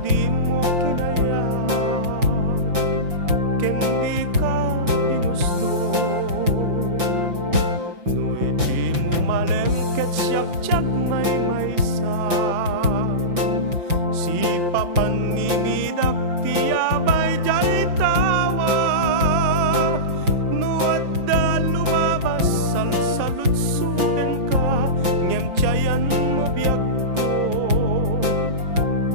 di mo kinaya, ken di ka ginusto. No di mo malem ket siyak may maysa, si papanimidak tiyabay jay tawa. No adda lumabas salsalud suden ka, ngem tiyayan mo biyak ko,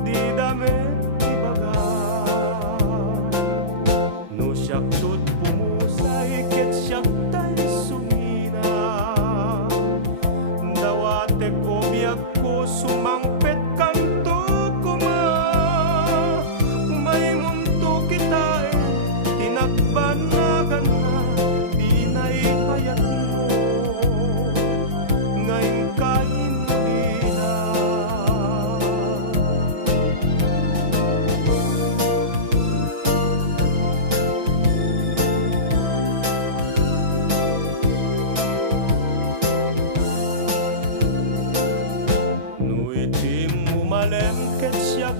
di damit ibaga. No siyak tut pumusay ket siyak tay sumina, dawate ko biyak ko sumangpet kanto kuma. May munto kita tinagbannagan na, di na'y payat mo, ngayon kain na. No itim mo malem ket siyak